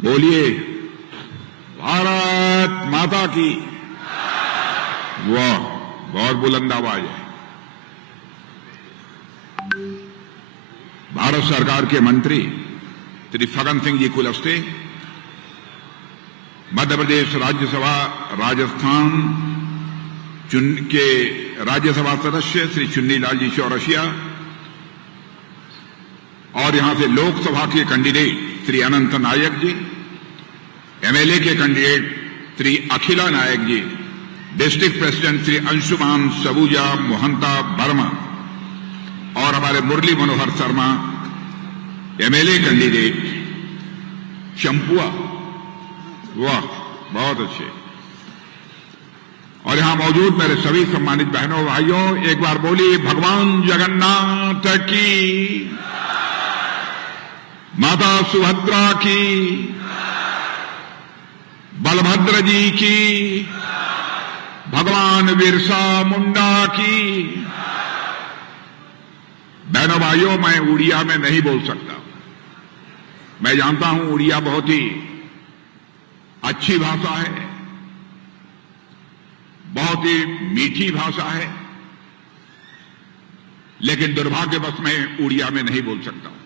बोलिए भारत माता की। वाह, बहुत बुलंद आवाज है। भारत सरकार के मंत्री श्री फग्गन सिंह जी कुलस्ते, मध्य प्रदेश राज्यसभा राजस्थान के राज्यसभा सदस्य श्री चुन्नीलाल जी चौरसिया और यहां से लोकसभा के कैंडिडेट श्री अनंत नायक जी, एमएलए के कैंडिडेट श्री अखिला नायक जी, डिस्ट्रिक्ट प्रेसिडेंट श्री अंशुमान सबूजा मोहंता वर्मा और हमारे मुरली मनोहर शर्मा एमएलए कैंडिडेट चंपुआ। वाह, बहुत अच्छे। और यहां मौजूद मेरे सभी सम्मानित बहनों भाइयों, एक बार बोलिए भगवान जगन्नाथ की, माता सुभद्रा की, बलभद्र जी की, भगवान बिरसा मुंडा की। बहनों भाइयों, मैं उड़िया में नहीं बोल सकता। मैं जानता हूं उड़िया बहुत ही अच्छी भाषा है, बहुत ही मीठी भाषा है, लेकिन दुर्भाग्यवश मैं उड़िया में नहीं बोल सकता हूं।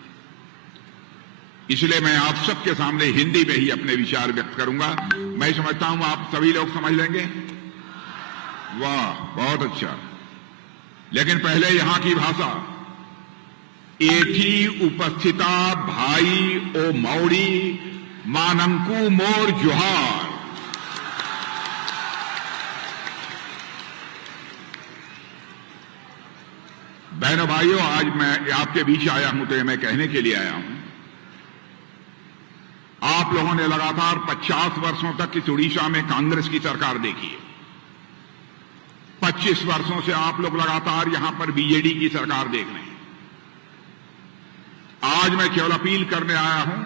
इसलिए मैं आप सबके सामने हिंदी में ही अपने विचार व्यक्त करूंगा। मैं समझता हूं आप सभी लोग समझ लेंगे। वाह, बहुत अच्छा। लेकिन पहले यहां की भाषा, एठी उपस्थिता भाई ओ मौड़ी मानंकू मोर जोहार। बहनों भाइयों, आज मैं आपके बीच आया हूं तो मैं कहने के लिए आया हूं, आप लोगों ने लगातार 50 वर्षों तक इस उड़ीसा में कांग्रेस की सरकार देखी है। 25 वर्षों से आप लोग लगातार यहां पर बीजेडी की सरकार देख रहे हैं। आज मैं केवल अपील करने आया हूं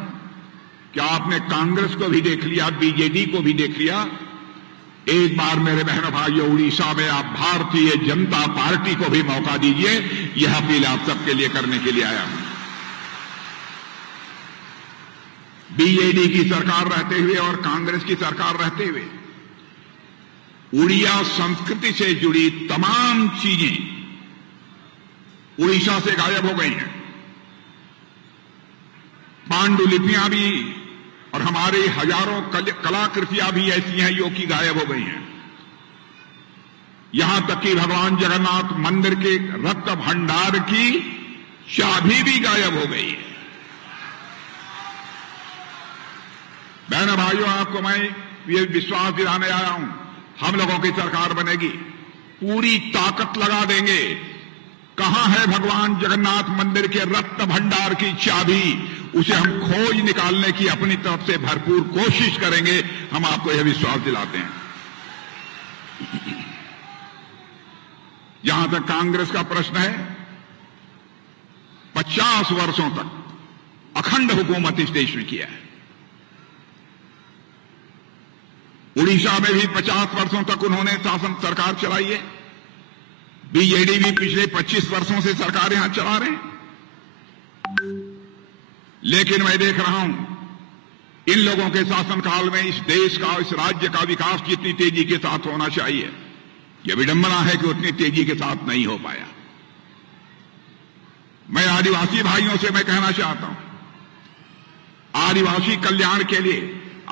कि आपने कांग्रेस को भी देख लिया, बीजेडी को भी देख लिया, एक बार मेरे बहनों भाइयों उड़ीसा में आप भारतीय जनता पार्टी को भी मौका दीजिए। यह अपील आप सबके लिए करने के लिए आया हूं। बीजेडी की सरकार रहते हुए और कांग्रेस की सरकार रहते हुए उड़िया संस्कृति से जुड़ी तमाम चीजें उड़ीसा से गायब हो गई हैं। पांडुलिपियां भी और हमारे हजारों कलाकृतियां भी ऐसी हैं जो कि गायब हो गई हैं। यहां तक कि भगवान जगन्नाथ मंदिर के रत्न भंडार की चाबी भी गायब हो गई है। बहनों भाइयों, आपको मैं ये विश्वास दिलाने आया हूं, हम लोगों की सरकार बनेगी, पूरी ताकत लगा देंगे। कहां है भगवान जगन्नाथ मंदिर के रत्न भंडार की चाबी, उसे हम खोज निकालने की अपनी तरफ से भरपूर कोशिश करेंगे। हम आपको यह विश्वास दिलाते हैं। जहां तक कांग्रेस का प्रश्न है, 50 वर्षों तक अखंड हुकूमत इस देश में किया है। उड़ीसा में भी 50 वर्षों तक उन्होंने शासन सरकार चलाई है। बीजेडी भी पिछले 25 वर्षों से सरकार यहां चला रहे हैं। लेकिन मैं देख रहा हूं, इन लोगों के शासनकाल में इस देश का, इस राज्य का विकास जितनी तेजी के साथ होना चाहिए, यह विडंबना है कि उतनी तेजी के साथ नहीं हो पाया। मैं आदिवासी भाइयों से मैं कहना चाहता हूं, आदिवासी कल्याण के लिए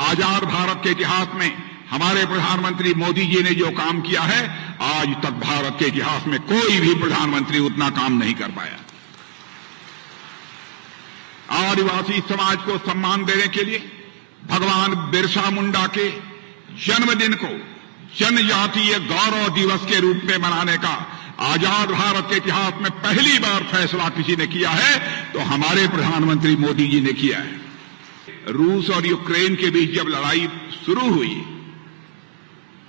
आजाद भारत के इतिहास में हमारे प्रधानमंत्री मोदी जी ने जो काम किया है, आज तक भारत के इतिहास में कोई भी प्रधानमंत्री उतना काम नहीं कर पाया। आदिवासी समाज को सम्मान देने के लिए भगवान बिरसा मुंडा के जन्मदिन को जनजातीय गौरव दिवस के रूप में मनाने का आजाद भारत के इतिहास में पहली बार फैसला किसी ने किया है तो हमारे प्रधानमंत्री मोदी जी ने किया है। रूस और यूक्रेन के बीच जब लड़ाई शुरू हुई,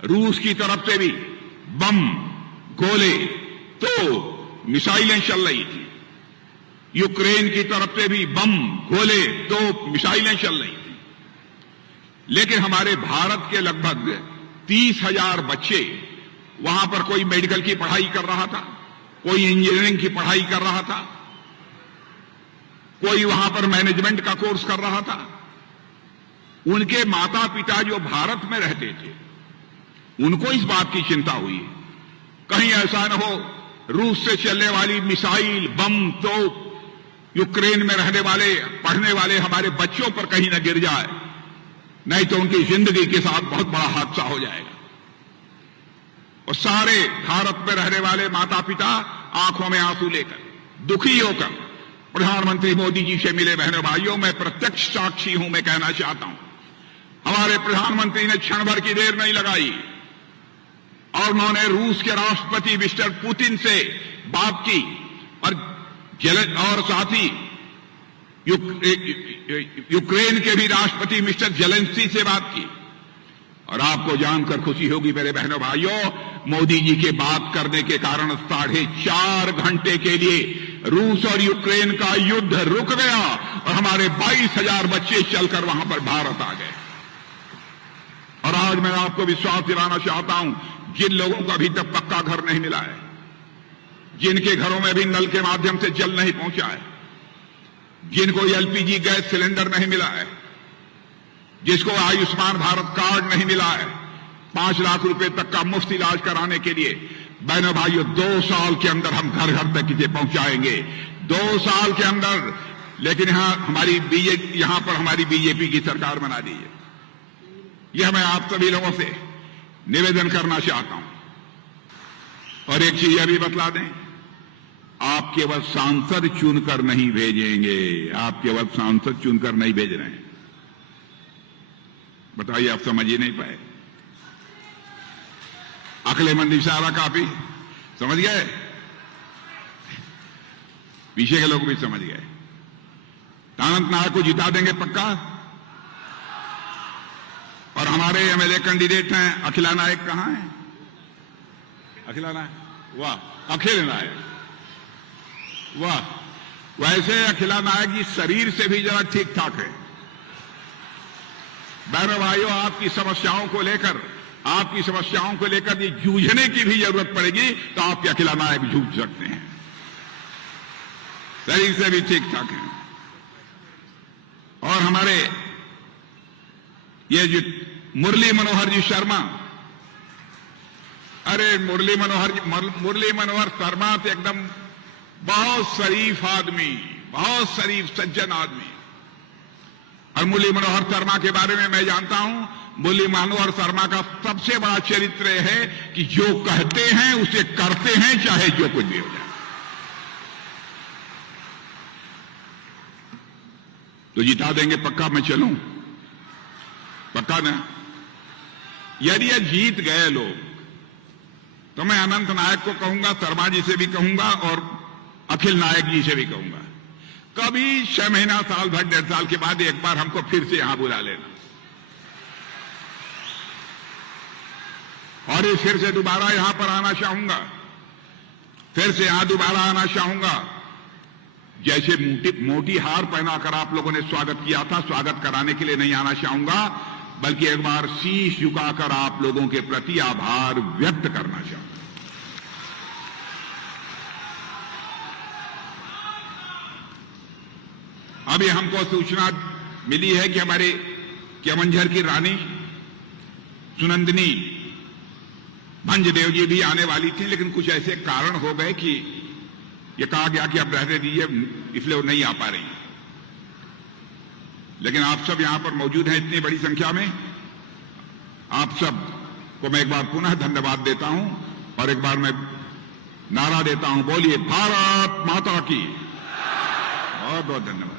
रूस की तरफ से भी बम, गोले, तो मिसाइलें चल रही थी। यूक्रेन की तरफ से भी बम, गोले, तो मिसाइलें चल रही थी। लेकिन हमारे भारत के लगभग 30,000 बच्चे वहां पर, कोई मेडिकल की पढ़ाई कर रहा था, कोई इंजीनियरिंग की पढ़ाई कर रहा था, कोई वहां पर मैनेजमेंट का कोर्स कर रहा था। उनके माता पिता जो भारत में रहते थे, उनको इस बात की चिंता हुई कहीं ऐसा न हो रूस से चलने वाली मिसाइल, बम, तोप यूक्रेन में रहने वाले, पढ़ने वाले हमारे बच्चों पर कहीं न गिर जाए, नहीं तो उनकी जिंदगी के साथ बहुत बड़ा हादसा हो जाएगा। और सारे भारत में रहने वाले माता पिता आंखों में आंसू लेकर, दुखी होकर प्रधानमंत्री मोदी जी से मिले। बहनों भाइयों, मैं प्रत्यक्ष साक्षी हूं। मैं कहना चाहता हूं, हमारे प्रधानमंत्री ने क्षण भर की देर नहीं लगाई और उन्होंने रूस के राष्ट्रपति मिस्टर पुतिन से बात की और साथ ही यूक्रेन के भी राष्ट्रपति मिस्टर जेलेंस्की से बात की। और आपको जानकर खुशी होगी मेरे बहनों भाइयों, मोदी जी के बात करने के कारण 4.5 घंटे के लिए रूस और यूक्रेन का युद्ध रुक गया और हमारे 22,000 बच्चे चलकर वहां पर भारत आ गए। और आज मैं आपको विश्वास दिलाना चाहता हूं, जिन लोगों को अभी तक पक्का घर नहीं मिला है, जिनके घरों में भी नल के माध्यम से जल नहीं पहुंचा है, जिनको एलपीजी गैस सिलेंडर नहीं मिला है, जिसको आयुष्मान भारत कार्ड नहीं मिला है, 5 लाख रुपए तक का मुफ्त इलाज कराने के लिए, बहनों भाइयों 2 साल के अंदर हम घर घर तक इसे पहुंचाएंगे, 2 साल के अंदर। लेकिन यहां पर हमारी बीजेपी की सरकार बना दी है। यह मैं आप सभी लोगों से निवेदन करना चाहता हूं। और एक चीज यह भी बतला दें, आप केवल सांसद चुनकर नहीं भेजेंगे, आप केवल सांसद चुनकर नहीं भेज रहे हैं। बताइए, आप समझ ही नहीं पाए। अक्लेमंद इशारा काफी समझ गए, पीछे के लोग भी समझ गए। अनंत नायक को जिता देंगे पक्का। और हमारे एमएलए कैंडिडेट हैं अखिला नायक। कहां है अखिला नायक? वाह, अखिल नायक, वाह। वैसे अखिला नायक जी शरीर से भी जरा ठीक ठाक है। बहनों भाइयों, आपकी समस्याओं को लेकर ये जूझने की भी जरूरत पड़ेगी तो आपके अखिला नायक जूझ सकते हैं, शरीर से भी ठीक ठाक है। और हमारे ये जो मुरली मनोहर जी शर्मा, अरे मुरली मनोहर शर्मा तो एकदम बहुत शरीफ आदमी, बहुत शरीफ सज्जन आदमी। और मुरली मनोहर शर्मा के बारे में मैं जानता हूं, मुरली मनोहर शर्मा का सबसे बड़ा चरित्र है कि जो कहते हैं उसे करते हैं, चाहे जो कुछ भी हो जाए। तो जिता देंगे पक्का, मैं चलूं पक्का ना। यदि ये जीत गए लोग तो मैं अनंत नायक को कहूंगा, शर्मा जी से भी कहूंगा और अखिल नायक जी से भी कहूंगा, कभी 6 महीना, साल भर, 1.5 साल के बाद एक बार हमको फिर से यहां बुला लेना और ये फिर से दोबारा यहां पर आना चाहूंगा, फिर से यहां दोबारा आना चाहूंगा। जैसे मोटी हार पहनाकर आप लोगों ने स्वागत किया था, स्वागत कराने के लिए नहीं आना चाहूंगा, बल्कि एक बार शीश झुकाकर आप लोगों के प्रति आभार व्यक्त करना चाहूंगा। अभी हमको सूचना मिली है कि हमारे केवंझर की रानी सुनंदिनी भंजदेव जी भी आने वाली थी, लेकिन कुछ ऐसे कारण हो गए कि ये कहा गया कि आप रहने दीजिए, इसलिए वो नहीं आ पा रही। लेकिन आप सब यहां पर मौजूद हैं इतनी बड़ी संख्या में, आप सब को मैं एक बार पुनः धन्यवाद देता हूं और एक बार मैं नारा देता हूं, बोलिए भारत माता की। बहुत बहुत धन्यवाद।